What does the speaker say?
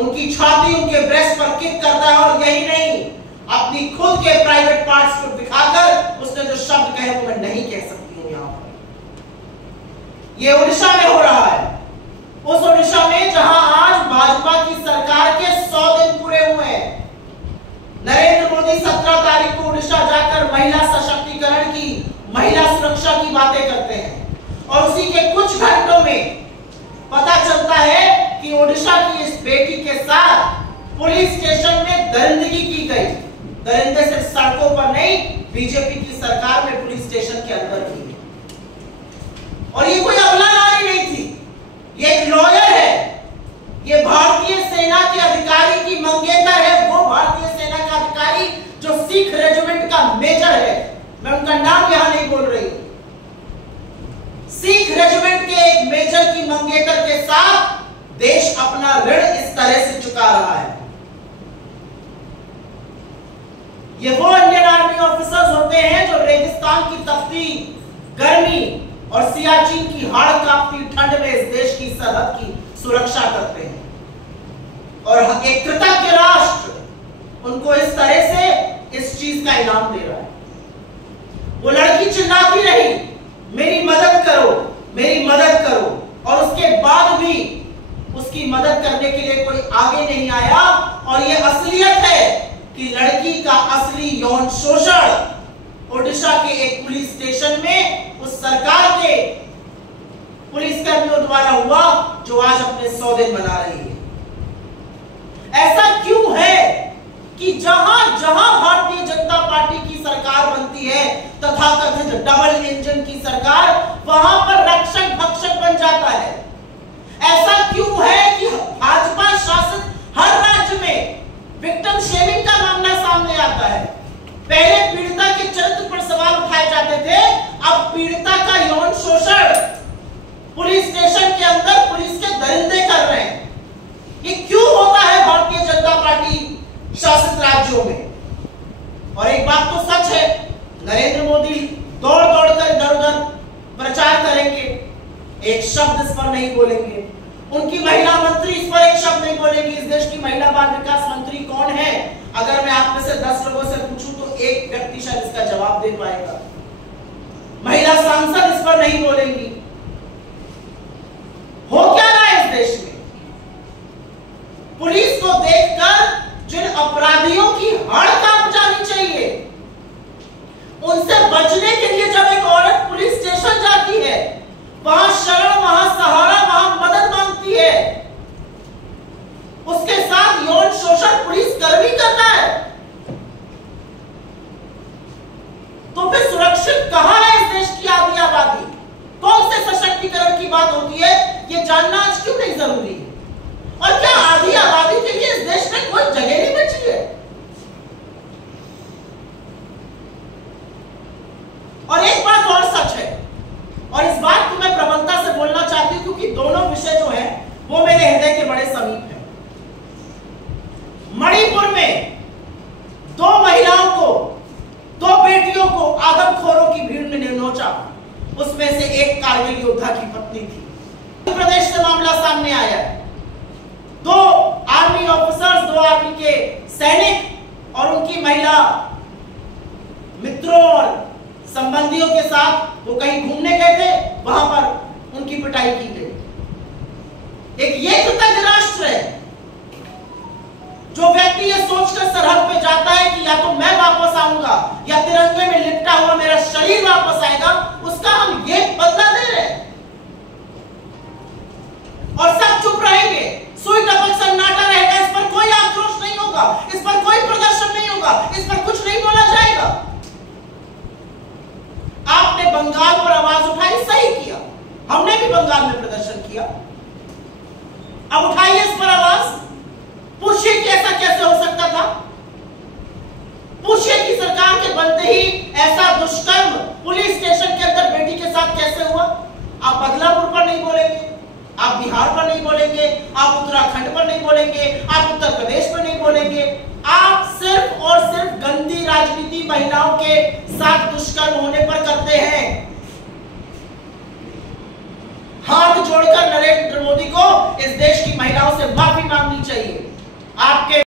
उनकी छाती, उनके ब्रेस्ट पर किक करता है, और यही नहीं, अपनी खुद के प्राइवेट पार्ट्स को दिखाकर उसने जो शब्द कहे वो मैं नहीं कह सकती हूं यहां पर। ये उड़ीसा में हो रहा है, उस उड़ीसा में जहां आज भाजपा की सरकार के 100 दिन पूरे हुए हैं। नरेंद्र मोदी 17 तारीख को उड़ीसा जाकर महिला सशक्तिकरण की, महिला सुरक्षा की बातें करते हैं, और उसी के कुछ घंटों में पता चलता है कि ओडिशा की इस बेटी के साथ पुलिस स्टेशन में दरिंदगी की गई। दरिंदे सिर्फ सड़कों पर नहीं, बीजेपी की सरकार में पुलिस स्टेशन के अंदर की गई। और ये कोई अबला नारी नहीं थी, ये एक लॉयर है, ये भारतीय सेना के अधिकारी की मंगेतर है, वो भारतीय सेना का अधिकारी जो सिख रेजिमेंट का मेजर है। मैं उनका नाम यहां नहीं बोल रही। सिख रेजिमेंट के एक मेजर की मंगेतर के साथ देश अपना ऋण इस तरह से चुका रहा है। ये वो इंडियन आर्मी ऑफिसर्स होते हैं जो रेगिस्तान की तपती गर्मी और सियाचिन की हाड़ कांपती ठंड में इस देश की सरहद की सुरक्षा करते हैं, और एक कृतज्ञ राष्ट्र उनको इस तरह से इस चीज का इनाम दे रहा है। वो लड़की चिल्लाती रही, मेरी मदद करो, मेरी मदद करो, और उसके बाद भी उसकी मदद करने के लिए कोई आगे नहीं आया। और ये असलियत है कि लड़की का असली यौन शोषण ओडिशा के एक पुलिस स्टेशन में उस सरकार के पुलिसकर्मियों द्वारा हुआ जो आज अपने 100 दिन मना रही है। ऐसा क्यों है कि जहां जहां भारतीय जनता पार्टी की सरकार बनती है, तथाकथित डबल इंजन की सरकार, वहां पर रक्षक भक्षक बन जाता है। ऐसा क्यों है कि भाजपा शासित हर राज्य में विक्टिम शेमिंग का मामला सामने आता है? पहले पीड़िता के चरित्र पर सवाल उठाए जाते थे, अब पीड़िता का यौन शोषण पुलिस स्टेशन के अंदर पुलिस के दरिंदे कर रहे हैं। ये क्यों होता है भारतीय जनता पार्टी शासित राज्यों में? और एक बात तो सच है, नरेंद्र मोदी दौड़ दौड़ कर इधर उधर प्रचार करेंगे, एक शब्द इस पर नहीं बोलेंगे। उनकी महिला मंत्री इस पर एक शब्द नहीं बोलेंगी। इस देश की महिला बाल विकास मंत्री कौन है? अगर मैं आप में से 10 लोगों से पूछूं तो एक व्यक्ति शायद इसका जवाब दे पाएगा। महिला सांसद इस पर नहीं बोलेंगी। हो क्या रहा है इस देश में? पुलिस को देखकर जिन अपराधियों की हाड़ कांप जानी चाहिए, उनसे बचने के लिए जब एक औरत पुलिस स्टेशन जाती है, वहां शरण, वहां सहारा, वहां मदद मांगती है, उसके साथ यौन शोषण पुलिस कर्मी करता है, तो फिर सुरक्षित कहां है इस देश की आधी आबादी? कौन से सशक्तिकरण की बात होती है, ये जानना आज क्यों नहीं जरूरी है? और क्या आधी आबादी के लिए इस देश में कोई जगह नहीं बची है? और एक बात और सच है, और इस बात को मैं प्रबलता से बोलना चाहती हूं क्योंकि दोनों विषय जो हैं वो मेरे हृदय के बड़े समीप हैं। मणिपुर में 2 महिलाओं को, 2 बेटियों को आदमखोरों की भीड़ ने नोचा, उसमें से एक कारगिल योद्धा की पत्नी थी। मध्य प्रदेश से मामला सामने आया है। 2 आर्मी ऑफिसर्स, 2 आर्मी के सैनिक और उनकी महिला मित्रों और संबंधियों के साथ वो कहीं घूमने गए थे, वहां पर उनकी पिटाई की गई। एक ये कृतज्ञ राष्ट्र है जो व्यक्ति ये सोचकर सरहद पे जाता है कि या तो मैं वापस आऊंगा या तिरंगे में लिपटा हुआ मेरा शरीर वापस आएगा, उसका हम ये बदला दे रहे हैं। और सब चुप रहेंगे, सुई टपक सन्नाटा रहेगा, इस पर कोई आक्रोश नहीं होगा, इस पर कोई प्रदर्शन नहीं होगा, इस पर कुछ नहीं बोला जाएगा। आपने बंगाल पर आवाज उठाई, सही किया, हमने भी बंगाल में प्रदर्शन किया। अब उठाइए इस पर आवाज, पूछिए कि ऐसा कैसे हो सकता था, पूछिए कि सरकार के बनते ही ऐसा दुष्कर्म पुलिस स्टेशन के अंदर बेटी के साथ कैसे हुआ। आप बदलापुर पर नहीं बोलेंगे, आप बिहार पर नहीं बोलेंगे, आप उत्तराखंड पर नहीं बोलेंगे, आप उत्तर प्रदेश पर नहीं बोलेंगे, आप सिर्फ और सिर्फ गंदी राजनीति महिलाओं के साथ दुष्कर्म होने पर करते हैं। हाथ जोड़कर नरेंद्र मोदी को इस देश की महिलाओं से माफी मांगनी चाहिए। आपके